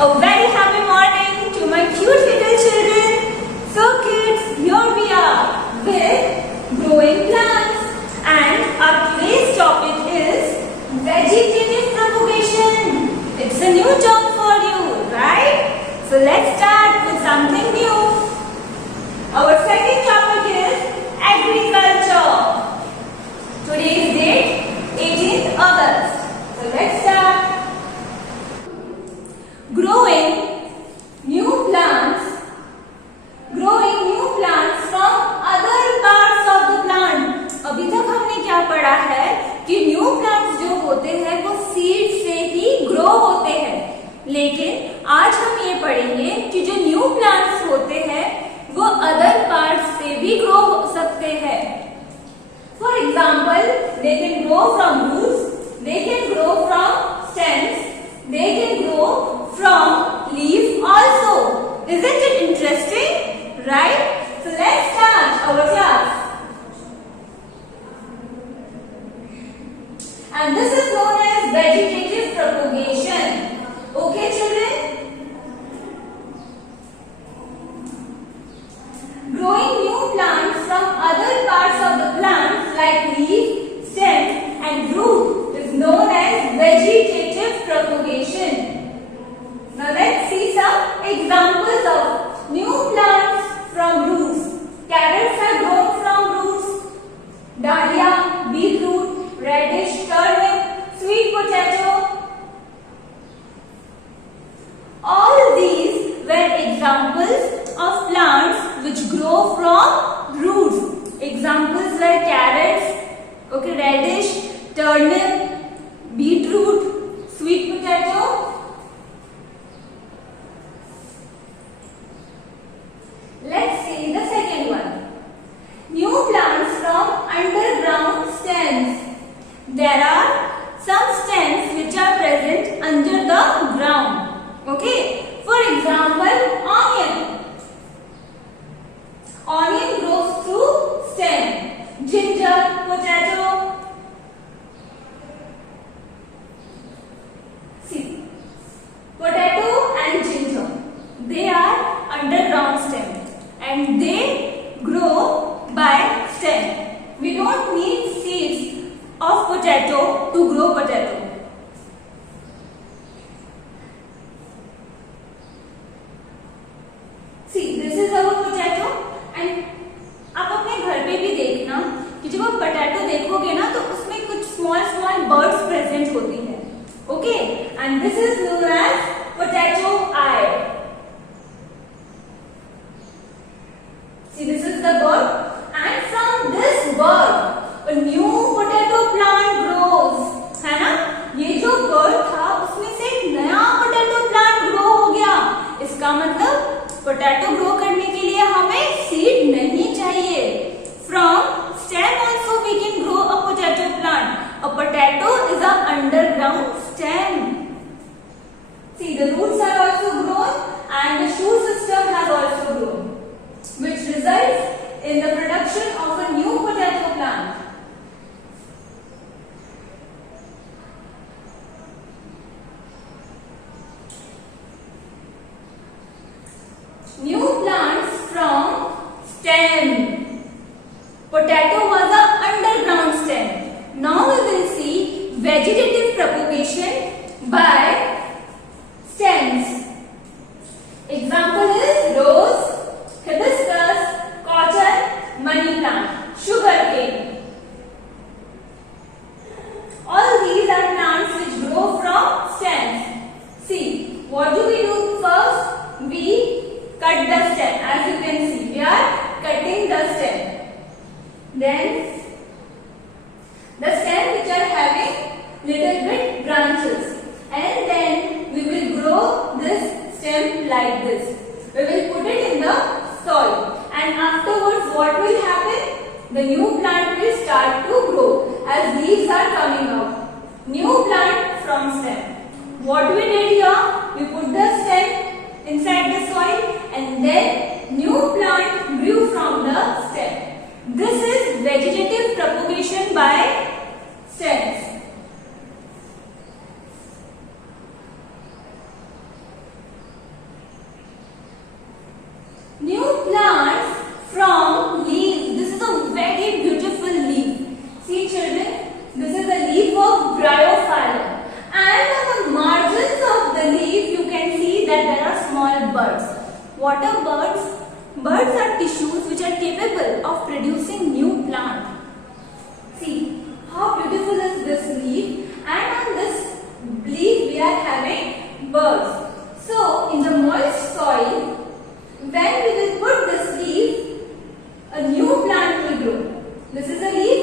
A very happy morning to my cute little children. So kids, here we are with growing plants and our today's topic is vegetative propagation. It's a new term for you, right? So let's start with something new. Our second topic is agriculture. Today's date 18th August. So let's start. Growing new plants from other parts of the plant. अभी तक हमने क्या पढ़ा है कि new plants जो होते हैं वो सीड से ही ग्रो होते हैं, लेकिन आज हम ये पढ़ेंगे कि जो न्यू प्लांट्स होते हैं वो अदर पार्ट्स से भी ग्रो हो सकते हैं. For example, they can grow from roots, they can grow from stems, they can grow from leaf also. Isn't it interesting? Right? So let's start our class. And this is known as vegetative propagation. Okay, children? Growing new plants from other parts of the plant like leaf, stem and root is known as vegetative propagation. Now let's see some examples of new plants from roots. Carrots are grown from roots. Dahlia, beetroot, radish, turnip, sweet potato. All these were examples of plants which grow from roots. Examples like carrots, radish, turnip, beetroot, sweet potato. Let's see the second one. New plants from underground stems. There are some stems which are present under the ground. Okay. For example, onion. Onion grows through stem. Ginger, potato. See, potato and ginger, they are underground stem. And they grow by stem. We don't need seeds of potato to grow potato. See, this is our potato and आप अपने घर पे भी देखना कि जब आप potato देखोगे ना तो उसमें कुछ small birds present होती है. Okay, and this is known as potato eye. See, this is the bird, and from this bird a new potato plant grows. है ना? ये जो bird था उसमें से एक नया potato plant grow हो गया. इसका मतलब potato grow करने के लिए हमें seed नहीं चाहिए. From stem also we can grow a potato plant. A potato is a underground stem. See, the roots are also grown and the shoot system has also grown, which results in the production of a new potato plant. New plants from stem. Potato was an underground stem. Now we will see vegetative propagation by stems. Example is rose, hibiscus, cotton, money plant, sugarcane. All these are plants which grow from stems. See, what do we do first? We cut the stem. As you can see, we are cutting the stem. Then the stem which are having little bit branches, and then we will grow this stem like this. We will put it in the soil, and afterwards what will happen? The new plant will start to grow as leaves are coming out. New plant from stem. What we did here? We put the stem inside the soil and then new plant grew from the stem. This is vegetative propagation by stems. small birds. What are birds? Birds are tissues which are capable of producing new plant. See how beautiful is this leaf, and on this leaf we are having birds. So in the moist soil, when we will put this leaf, a new plant will grow. This is a leaf.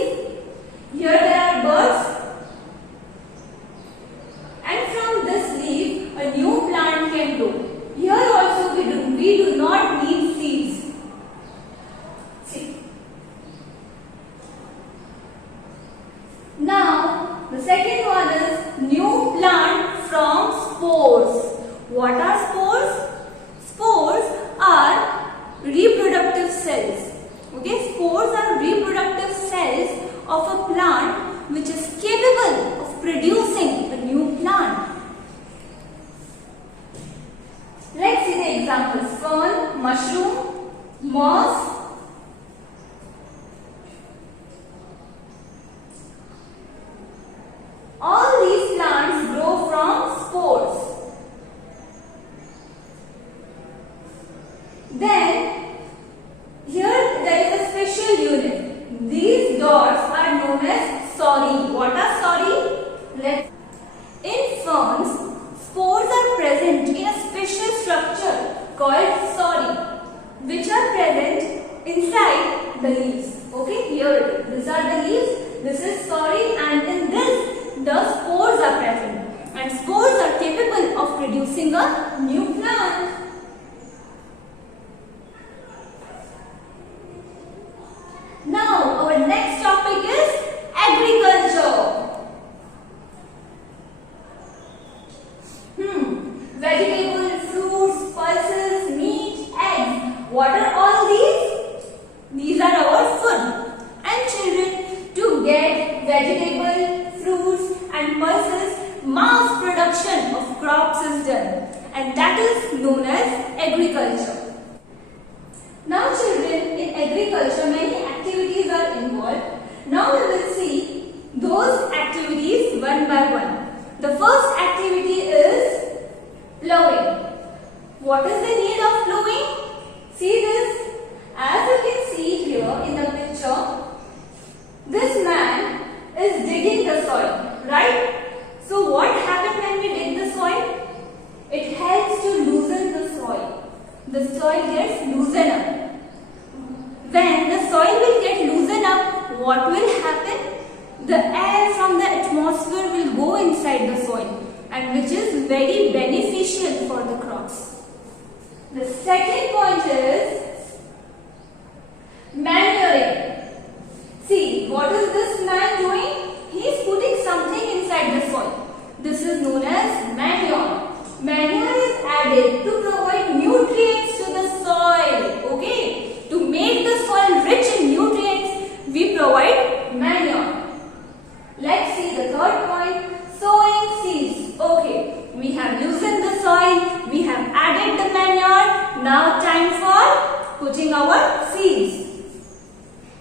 Here there are birds. And from this leaf, a new plant can grow. Here also we do not need seeds. See. Now, the second one is new plant from spores. What are spores? Spores are reproductive cells. Okay, spores are reproductive cells of a plant which is capable of producing a new plant. Let's see the examples. Fern, mushroom, moss. All these plants grow from spores. Then, here there is a special unit. These dots are known as sori. What are sori? In ferns, spores are present in a special structure called sori, which are present inside the leaves. Okay, here it is. These are the leaves. This is sori, and in this, the spores are present. And spores are capable of producing a new plant. Now, our next topic is agriculture. Vegetable, fruits, pulses, meat, eggs. What are all these? These are our food. And children, to get vegetable, fruits and pulses, mass production of crops is done. And that is known as agriculture. Now children, in agriculture many activities are involved. Now we will see those activities one by one. The first activity is plowing. What is the need of plowing? See this. As you can see here in the picture, this man is digging the soil, right? So what happens when we dig the soil? It helps to loosen the soil. The soil gets loosened up. When the soil will get loosened up, what will happen? The air from the atmosphere will go inside the soil, and which is very beneficial for the crops. The second point is manuring. See, what is this man doing? He is putting something inside the soil. This is known as manure. Manure is added to provide nutrients to the soil. Okay, to make the soil rich in nutrients, we provide manure. Let's see the third point, sowing seeds. Okay, we have loosened the soil, we have added the manure. Now time for putting our seeds.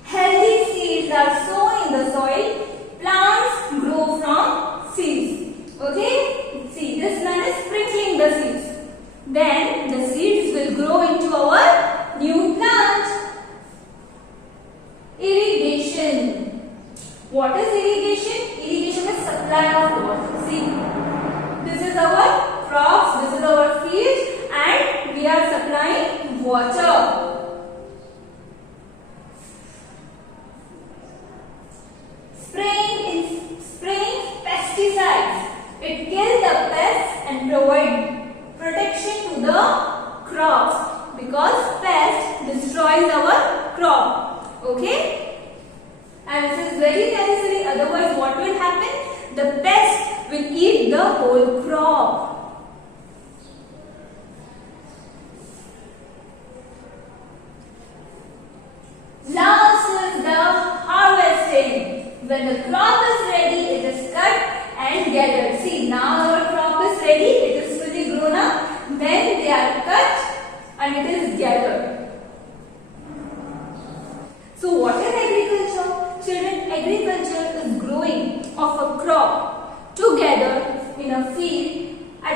Healthy seeds are sown in the soil. Plants grow from seeds. Okay, see, this man is sprinkling the seeds. Then the seeds will grow into our new plant. Irrigation. What is irrigation? Irrigation is supply of water. See, this is our crops, this is our fields, and we are supplying water. Spraying pesticides. It kills the pests and provide protection to the crops, because pest destroys our crop. Okay? And this is very necessary, otherwise what will happen? The pest will eat the whole crop. Last is the harvesting. When the crop is ready, it is cut and gathered. See, now our crop is ready, it is fully grown up. Then they are cut and it is gathered. So what is agriculture? Children, agriculture is growing of a crop together in a field at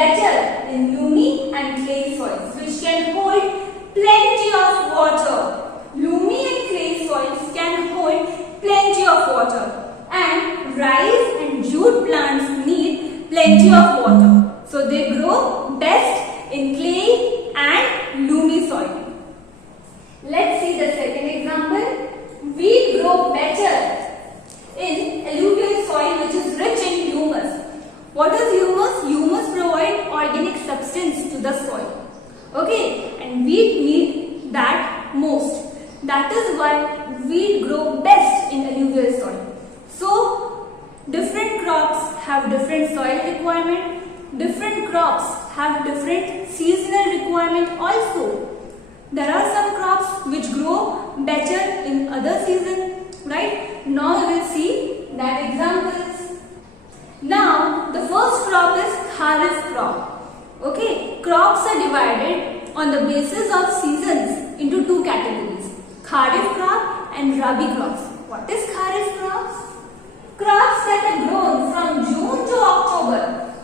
better in loamy and clay soils which can hold plenty of water. Loamy and clay soils can hold plenty of water, and rice and jute plants need plenty of water. So they grow best in clay and loamy soil. Let's see the second example. Wheat grow better in alluvial soil which is rich in humus. What is humus? Humus provide organic substance to the soil. Okay, and wheat need that most. That is why wheat grow best in alluvial soil. So, different crops have different soil requirement. Different crops have different seasonal requirement also. There are some crops which grow better in other season, right? Now we will see that examples. Now, the first crop is Kharif crop. Okay, crops are divided on the basis of seasons into two categories, Kharif crop and Rabi crops. What is Kharif crops? Crops that are grown from June to October,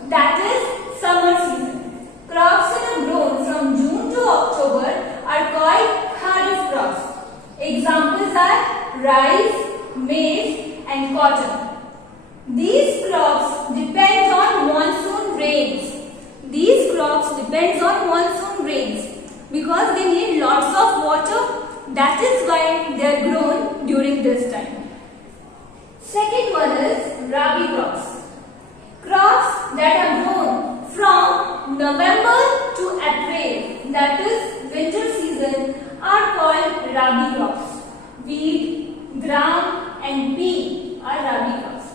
that is summer season. Crops that are grown from June to October are called Kharif crops. Examples are rice, maize and cotton. These crops depend on monsoon rains. These crops depend on monsoon rains because they need lots of water. That is why they are grown during this time. Second one is Rabi crops. Crops that are grown from November to April, that is winter season, are called Rabi crops. Wheat, gram and pea are Rabi crops.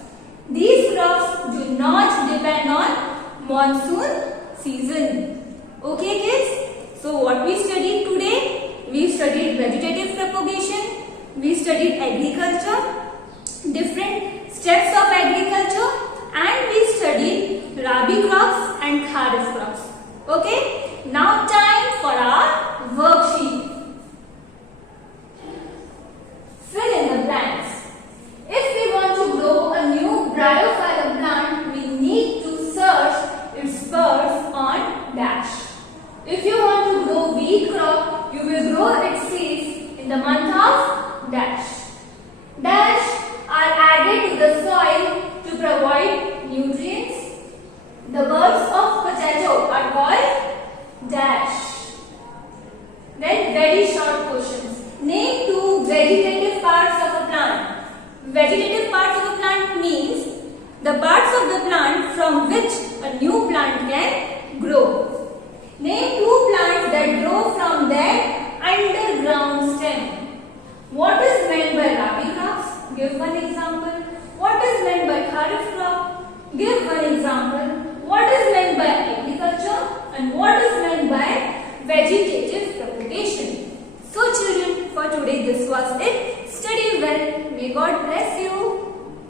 These crops do not depend on monsoon season. Okay kids? So what we studied today? We studied vegetative propagation, we studied agriculture, different steps of agriculture, and we studied Rabi crops and Kharif crops. Okay? Now time for our worksheet. Fill in the blanks. If we want to grow a new bryophyllum plant, we need to search its birds on dash. If you want to grow wheat crop, you will grow its seeds in the month of dash. Dash are added to the soil to provide nutrients. The birds of potato are called dash. Then very short questions. Name two vegetative parts of a plant. Vegetative parts of a plant means the parts of the plant from which a new plant can grow. Name two plants that grow from their underground stem. What is meant by Rabi crops? Give one example. What is meant by Kharif crop? Give one example. What is meant by agriculture? And what is meant by vegetative propagation? So children, for today this was it. Study well. May God bless you.